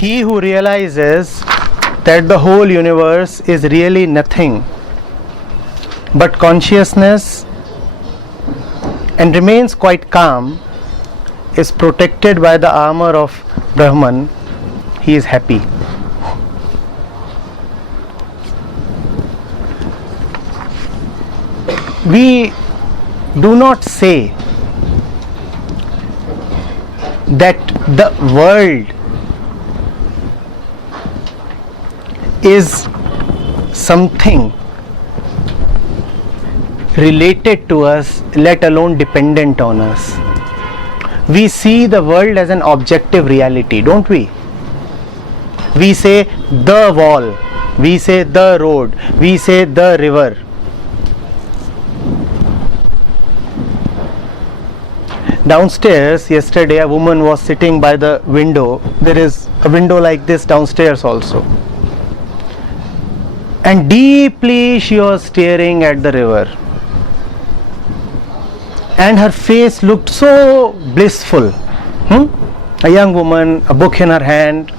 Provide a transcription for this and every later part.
he who realizes that the whole universe is really nothing but consciousness and remains quite calm, is protected by the armour of Brahman, he is happy. We do not say that the world is something related to us, let alone dependent on us. We see the world as an objective reality, don't we? We say the wall, we say the road, we say the river. Downstairs, yesterday, a woman was sitting by the window. There is a window like this downstairs also. And deeply she was staring at the river. And her face looked so blissful. A young woman, a book in her hand,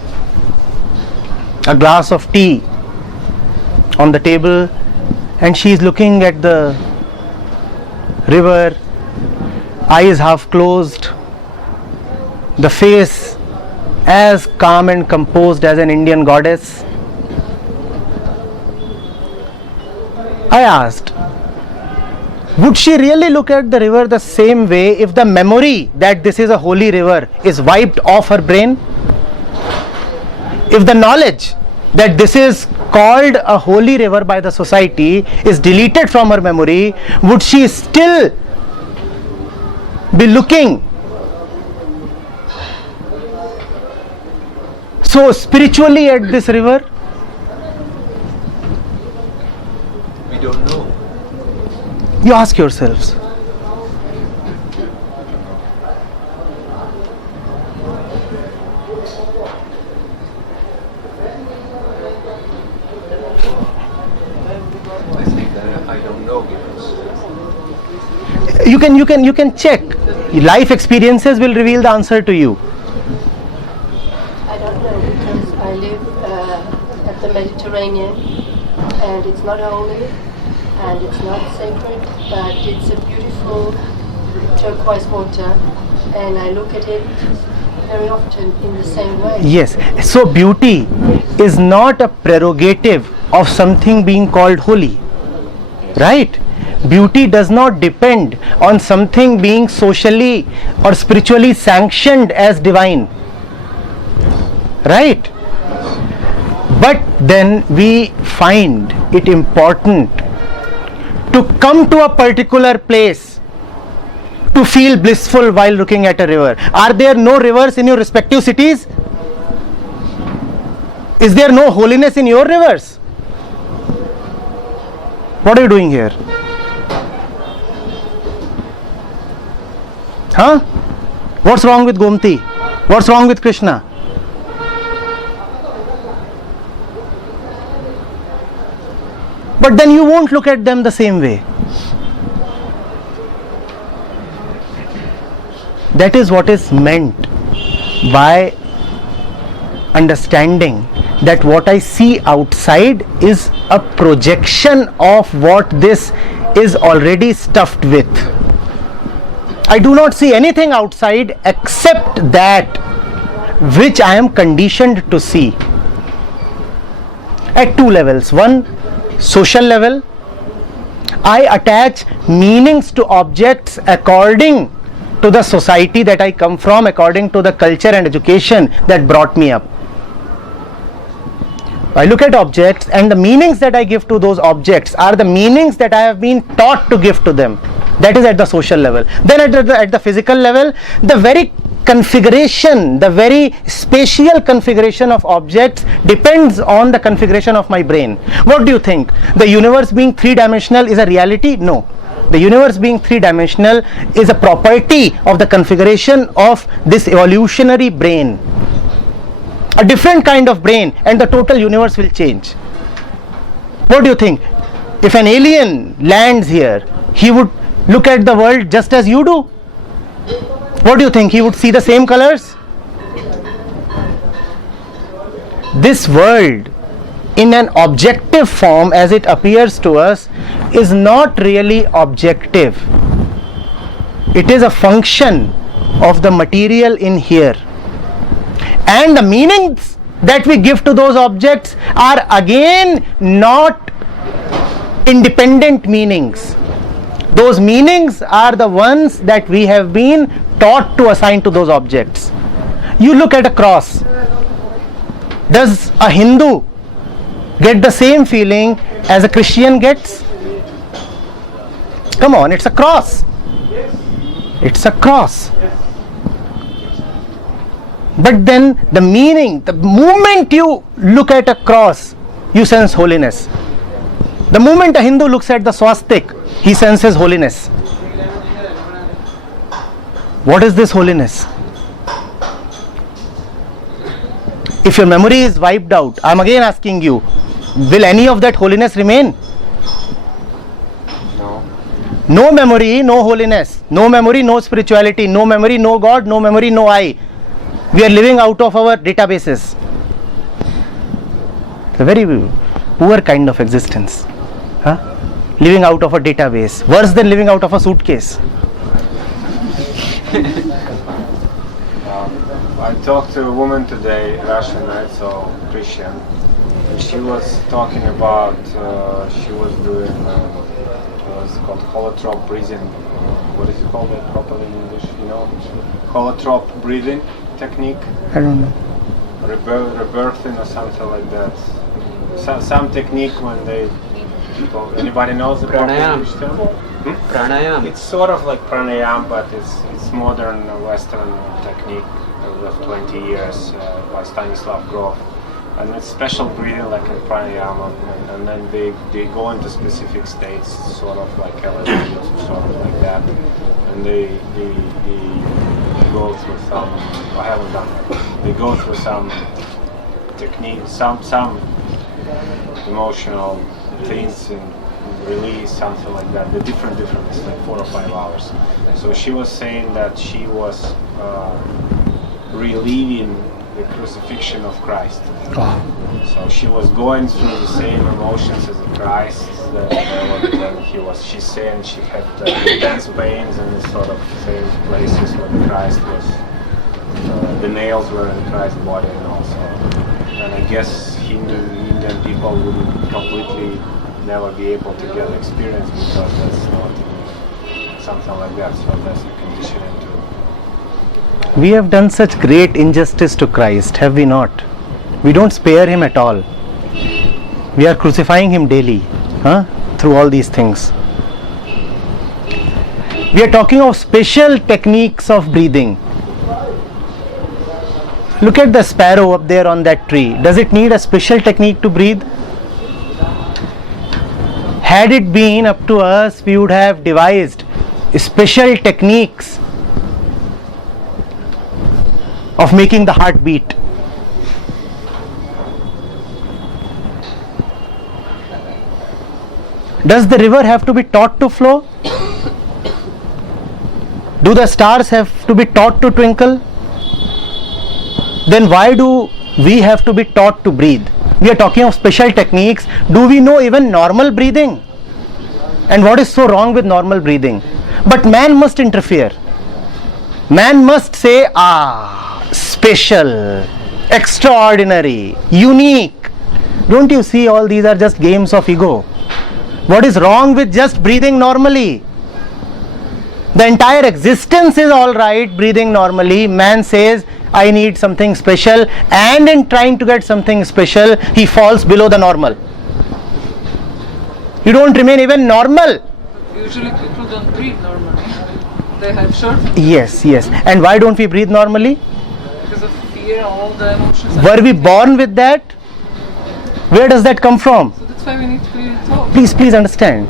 a glass of tea on the table, and she is looking at the river, eyes half closed, the face as calm and composed as an Indian goddess. I asked, would she really look at the river the same way if the memory that this is a holy river is wiped off her brain? If the knowledge that this is called a holy river by the society is deleted from her memory, would she still be looking so spiritually at this river? We don't know. You ask yourselves. I think that I don't know because You can check. Life experiences will reveal the answer to you. I don't know because I live at the Mediterranean and it's not holy and it's not sacred, but it's a beautiful turquoise water and I look at it very often in the same way. Yes. So beauty is not a prerogative of something being called holy. Right? Beauty does not depend on something being socially or spiritually sanctioned as divine. Right? But then we find it important to come to a particular place to feel blissful while looking at a river. Are there no rivers in your respective cities? Is there no holiness in your rivers? What are you doing here? Huh? What's wrong with Gomti? What's wrong with Krishna? But then you won't look at them the same way. That is what is meant by understanding that what I see outside is a projection of what this is already stuffed with. I do not see anything outside except that which I am conditioned to see. At two levels. One, social level. I attach meanings to objects according to the society that I come from, according to the culture and education that brought me up. I look at objects and the meanings that I give to those objects are the meanings that I have been taught to give to them. That is at the social level. Then at the physical level, the very configuration, the very spatial configuration of objects depends on the configuration of my brain. What do you think? The universe being three-dimensional is a reality? No. The universe being three-dimensional is a property of the configuration of this evolutionary brain. A different kind of brain and the total universe will change. What do you think? If an alien lands here, he would look at the world just as you do. What do you think? He would see the same colors? this world in an objective form as it appears to us is not really objective. It is a function of the material in here, and the meanings that we give to those objects are again not independent meanings. Those meanings are the ones that we have been taught to assign to those objects. You look at a cross. Does a Hindu get the same feeling as a Christian gets? Come on, it's a cross. It's a cross. But then the meaning, the moment you look at a cross, you sense holiness. The moment a Hindu looks at the swastik, he senses holiness. What is this holiness? If your memory is wiped out, I am again asking you, will any of that holiness remain? No. No memory, no holiness. No memory, no spirituality. No memory, no God. No memory, no I. We are living out of our databases. It's a very poor kind of existence. Living out of a database. Worse than living out of a suitcase. I talked to a woman today, Russian, so Christian, and she was talking about, she was doing, what's it called, holotrope breathing. What is it called properly in English, you know? Holotrope breathing technique. I don't know. Rebirthing or something like that. Some technique when they, people, anybody knows the proper English term? Pranayam. It's sort of like pranayam, but it's modern Western technique of 20 years by Stanislav Grof. And it's special breathing like in pranayama, and then they go into specific states, sort of like LSD or sort of like that. And they go through some, I haven't done it, they go through some technique, some emotional things and release, something like that. The different, it's like 4 or 5 hours. So she was saying that she was reliving the crucifixion of Christ. So she was going through the same emotions as Christ when he was. She's saying she had intense pains in the sort of same places where Christ was. The nails were in Christ's body, and also. And I guess Indian people would completely never be able to get experience because that's not something like that. So that's the conditioning to. We have done such great injustice to Christ, have we not? We don't spare him at all. We are crucifying him daily, through all these things. We are talking of special techniques of breathing. Look at the sparrow up there on that tree. Does it need a special technique to breathe? Had it been up to us, we would have devised special techniques of making the heart beat. Does the river have to be taught to flow? Do the stars have to be taught to twinkle? Then why do we have to be taught to breathe? We are talking of special techniques. Do we know even normal breathing? And what is so wrong with normal breathing? But man must interfere. Man must say, special, extraordinary, unique. Don't you see all these are just games of ego? What is wrong with just breathing normally? The entire existence is all right, breathing normally. Man says, I need something special, and in trying to get something special, he falls below the normal. You don't remain even normal. Usually people don't breathe normally. They have short. Yes. And why don't we breathe normally? Because of fear, all the emotions. Were we born with that? Where does that come from? So that's why we need to be taught. Please understand.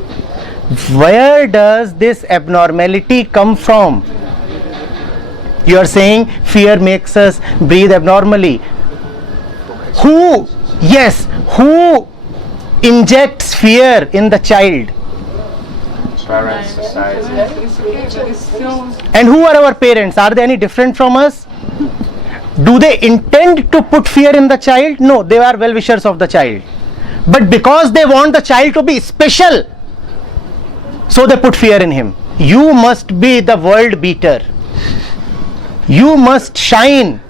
Where does this abnormality come from? You are saying fear makes us breathe abnormally. Who injects fear in the child? Parents, society. It's okay, but it's still. And who are our parents? Are they any different from us? Do they intend to put fear in the child? No, they are well-wishers of the child. But because they want the child to be special, so they put fear in him. You must be the world beater. You must shine.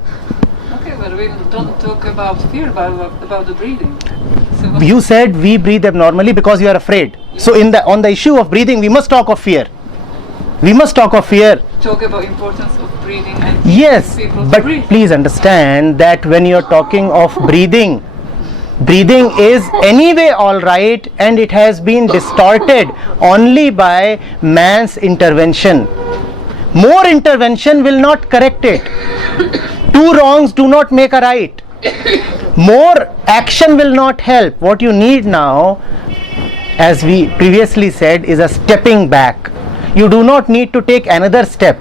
Okay, but we don't talk about fear, about the breathing. So You said we breathe abnormally because you are afraid. So on the issue of breathing, we must talk of fear. We must talk of fear. talk about importance of breathing and Yes, people to but breathe. please understand that when you're talking of breathing, breathing is anyway all right, and it has been distorted only by man's intervention. More intervention will not correct it. Two wrongs do not make a right. More action will not help. What you need now, as we previously said, is a stepping back. You do not need to take another step,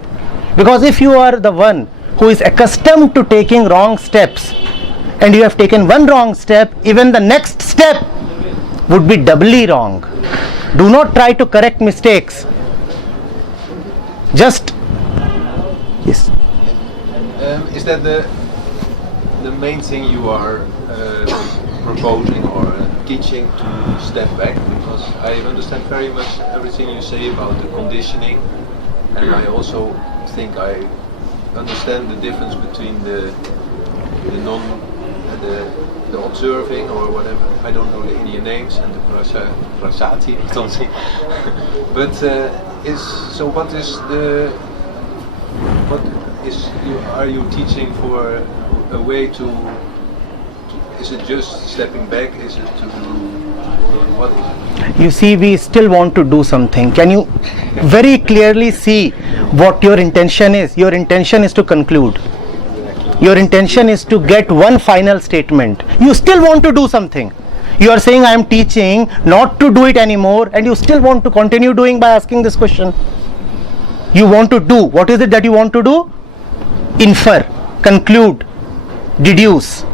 because if you are the one who is accustomed to taking wrong steps and you have taken one wrong step, even the next step would be doubly wrong. Do not try to correct mistakes. Just yes. Is that the main thing you are proposing or teaching, to step back? Because I understand very much everything you say about the conditioning, and I also think I understand the difference between the the observing or whatever. I don't know the Indian names, and the prasati or something. But are you teaching for a way to? Is it just stepping back? Is it to do what is it? You see, we still want to do something. Can you very clearly see what your intention is? Your intention is to conclude. Your intention is to get one final statement. You still want to do something. You are saying, I am teaching not to do it anymore, and you still want to continue doing by asking this question. You want to do. What is it that you want to do? Infer, conclude, deduce.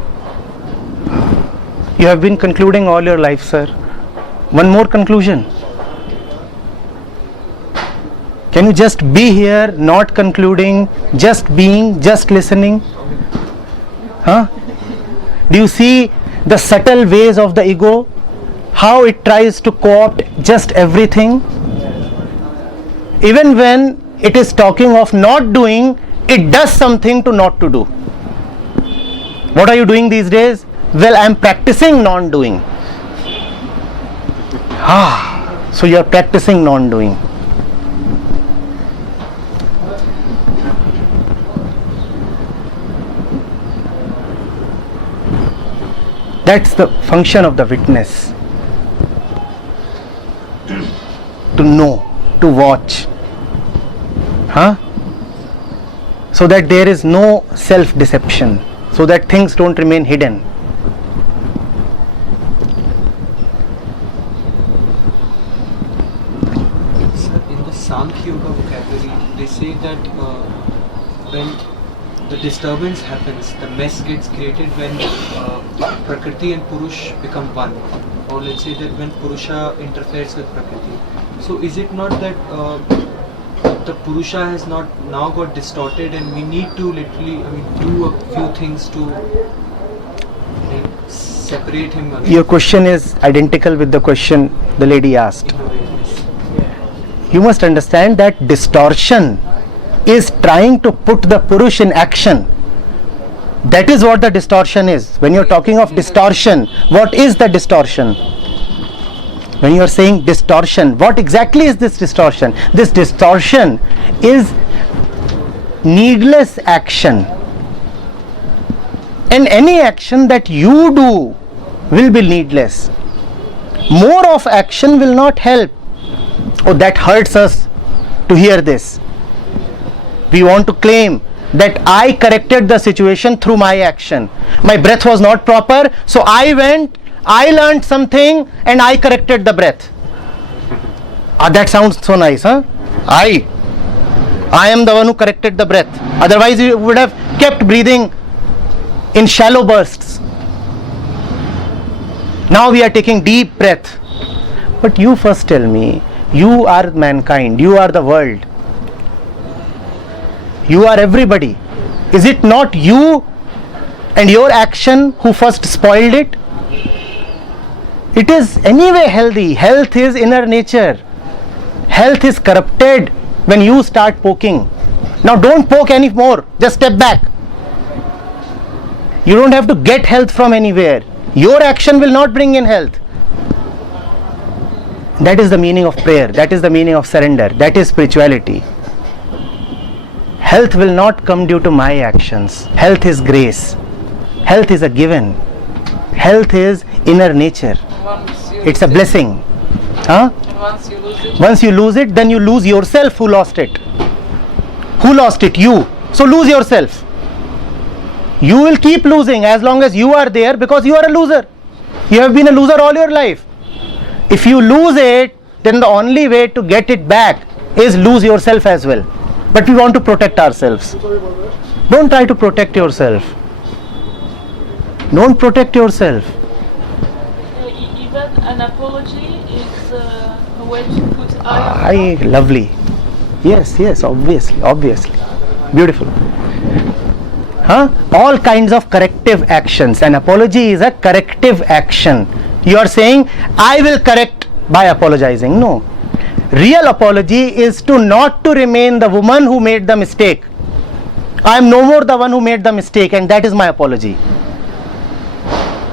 You have been concluding all your life, sir. One more conclusion. Can you just be here, not concluding, just being, just listening? Huh? Do you see the subtle ways of the ego? How it tries to co-opt just everything? Even when it is talking of not doing, it does something to not to do. What are you doing these days? Well, I am practicing non-doing. So you are practicing non-doing. That's the function of the witness. To know, to watch. So that there is no self-deception, so that things don't remain hidden. In the Sankhya Yoga vocabulary, they say that when the disturbance happens, the mess gets created when Prakriti and Purush become one, or let's say that when Purusha interferes with Prakriti. So is it not that the Purusha has not now got distorted, and we need to literally, do a few things to separate him again? Your question is identical with the question the lady asked. In a way, yes. You must understand that distortion is trying to put the Purush in action. That is what the distortion is. When you are talking of distortion, what is the distortion? When you are saying distortion, what exactly is this distortion? This distortion is needless action. And any action that you do will be needless. More of action will not help. Oh, that hurts us to hear this. We want to claim that I corrected the situation through my action. My breath was not proper, so I went, I learned something, and I corrected the breath. That sounds so nice, huh? I am the one who corrected the breath. Otherwise, you would have kept breathing in shallow bursts. Now we are taking deep breath. But you first tell me, you are mankind, you are the world. You are everybody. Is it not you and your action who first spoiled it? It is anyway healthy. Health is inner nature. Health is corrupted when you start poking. Now don't poke anymore, just step back. You don't have to get health from anywhere. Your action will not bring in health. That is the meaning of prayer. That is the meaning of surrender. That is spirituality. Health will not come due to my actions. Health is grace. Health is a given. Health is inner nature. It's a blessing. Huh? Once you lose it, Once you lose it, then you lose yourself who lost it. Who lost it? You. So lose yourself. You will keep losing as long as you are there, because you are a loser. You have been a loser all your life. If you lose it, then the only way to get it back is lose yourself as well. But we want to protect ourselves. Don't try to protect yourself. Don't protect yourself. Even an apology is a way to put eye on Lovely. Yes, obviously. Beautiful. Huh? All kinds of corrective actions. An apology is a corrective action. You are saying, I will correct by apologizing. No. Real apology is to not to remain the woman who made the mistake. I am no more the one who made the mistake, and that is my apology.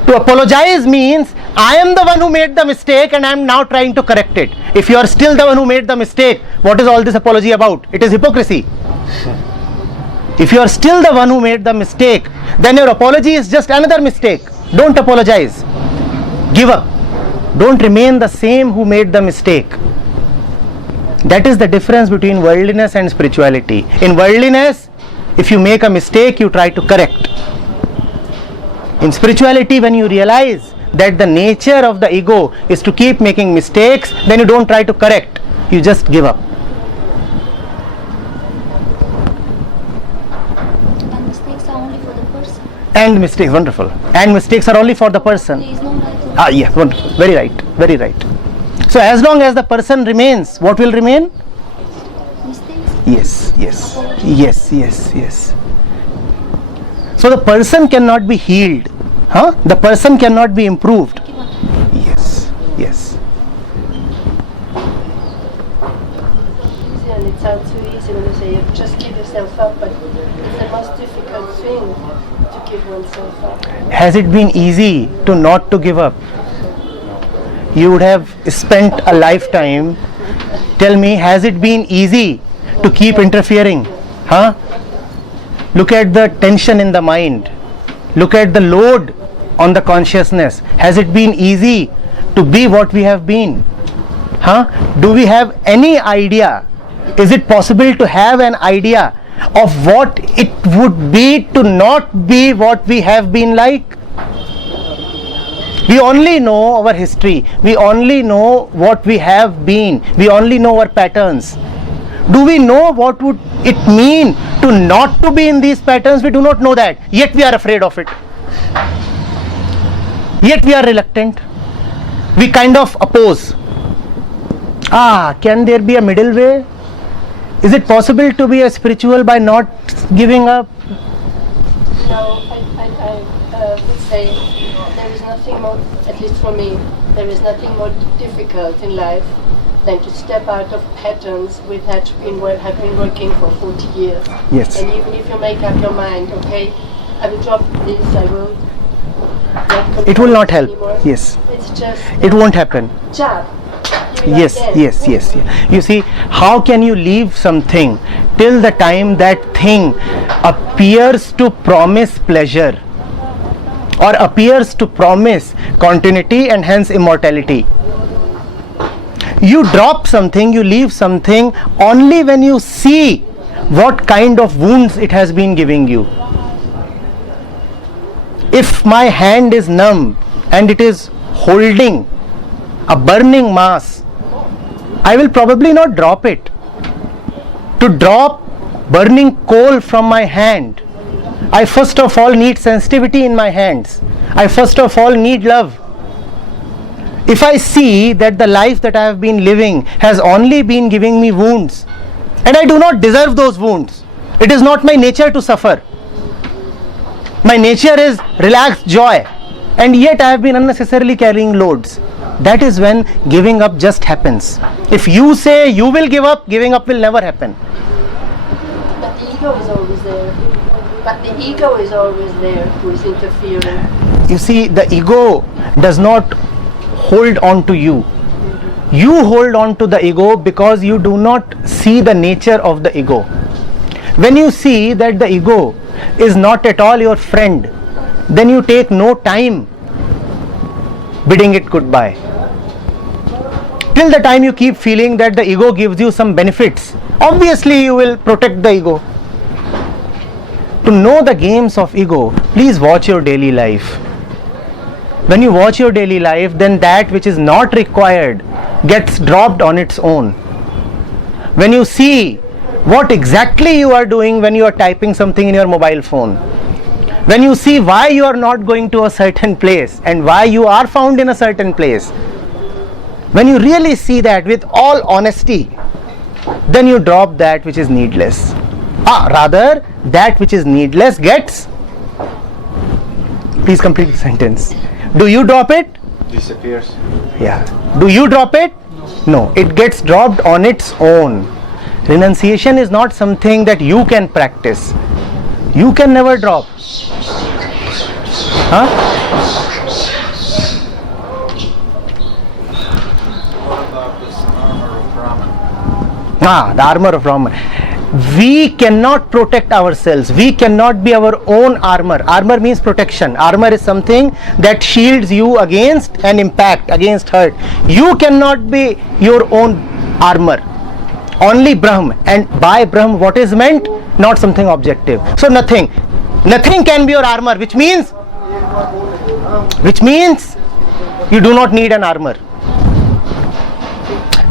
To apologize means I am the one who made the mistake and I am now trying to correct it. If you are still the one who made the mistake, what is all this apology about? It is hypocrisy. If you are still the one who made the mistake, then your apology is just another mistake. Don't apologize. Give up. Don't remain the same who made the mistake. That is the difference between worldliness and spirituality. In worldliness, if you make a mistake, you try to correct. In spirituality, when you realize that the nature of the ego is to keep making mistakes, then you don't try to correct. You just give up. And mistakes are only for the person. And mistakes, wonderful. And mistakes are only for the person. There is no right. Yes, wonderful. Very right. Very right. So as long as the person remains, what will remain? Mistakes. Yes. So the person cannot be healed. Huh? The person cannot be improved. Yes. And it sounds so easy when you say just give yourself up, but it's the most difficult thing to give oneself up. Has it been easy to not to give up? You would have spent a lifetime. Tell me, has it been easy to keep interfering? Huh? Look at the tension in the mind. Look at the load on the consciousness. Has it been easy to be what we have been? Huh? Do we have any idea? Is it possible to have an idea of what it would be to not be what we have been like? We only know our history. We only know what we have been. We only know our patterns. Do we know what would it mean to not to be in these patterns? We do not know that. Yet we are afraid of it. Yet we are reluctant. We kind of oppose. Can there be a middle way? Is it possible to be a spiritual by not giving up? No, I would say there is nothing more, at least for me, there is nothing more difficult in life than to step out of patterns which have been working for 40 years. Yes. And even if you make up your mind, okay, I will drop this, I will not It will not help. anymore. Yes. It's just It won't happen. job. Yes. You see, how can you leave something till the time that thing appears to promise pleasure or appears to promise continuity and hence immortality? You drop something, you leave something only when you see what kind of wounds it has been giving you. If my hand is numb and it is holding a burning mass, I will probably not drop it. To drop burning coal from my hand, I first of all need sensitivity in my hands. I first of all need love. If I see that the life that I have been living has only been giving me wounds, and I do not deserve those wounds, it is not my nature to suffer. My nature is relaxed joy, and yet I have been unnecessarily carrying loads. That is when giving up just happens. If you say you will give up, giving up will never happen. But the ego is always there. But the ego is always there who is interfering. You see, the ego does not hold on to you. You hold on to the ego because you do not see the nature of the ego. When you see that the ego is not at all your friend, then you take no time bidding it goodbye. Till the time you keep feeling that the ego gives you some benefits, obviously you will protect the ego. To know the games of ego, please watch your daily life. When you watch your daily life, then that which is not required gets dropped on its own. When you see what exactly you are doing when you are typing something in your mobile phone, when you see why you are not going to a certain place and why you are found in a certain place, when you really see that with all honesty, then you drop that which is needless. Rather, that which is needless gets... Please complete the sentence. Do you drop it? Disappears. Yeah. Do you drop it? No. It gets dropped on its own. Renunciation is not something that you can practice. You can never drop. Huh? What about this armor of Brahman? The armor of Brahman. We cannot protect ourselves. We cannot be our own armor. Armor means protection. Armor is something that shields you against an impact, against hurt. You cannot be your own armor. Only Brahm, and by Brahm what is meant? Not something objective. So nothing can be your armor, which means you do not need an armor.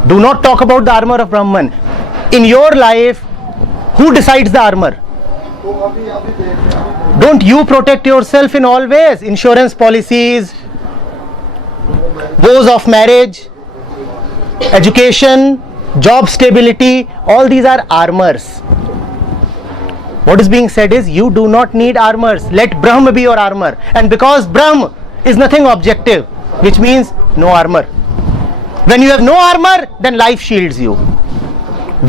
Do not talk about the armor of Brahman. In your life, who decides the armor? Don't you protect yourself in all ways? Insurance policies, woes of marriage, education, job stability, all these are armors. What is being said is you do not need armors. Let Brahm be your armor. And because Brahm is nothing objective, which means no armor. When you have no armor, then life shields you.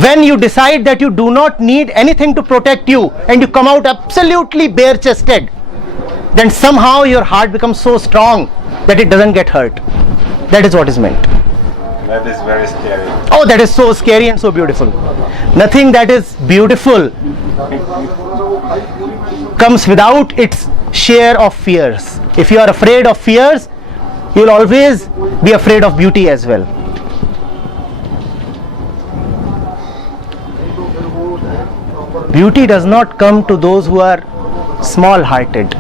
When you decide that you do not need anything to protect you and you come out absolutely bare-chested, then somehow your heart becomes so strong that it doesn't get hurt. That is what is meant. That is very scary. Oh, that is so scary and so beautiful. Nothing that is beautiful comes without its share of fears. If you are afraid of fears, you will always be afraid of beauty as well. Beauty does not come to those who are small-hearted.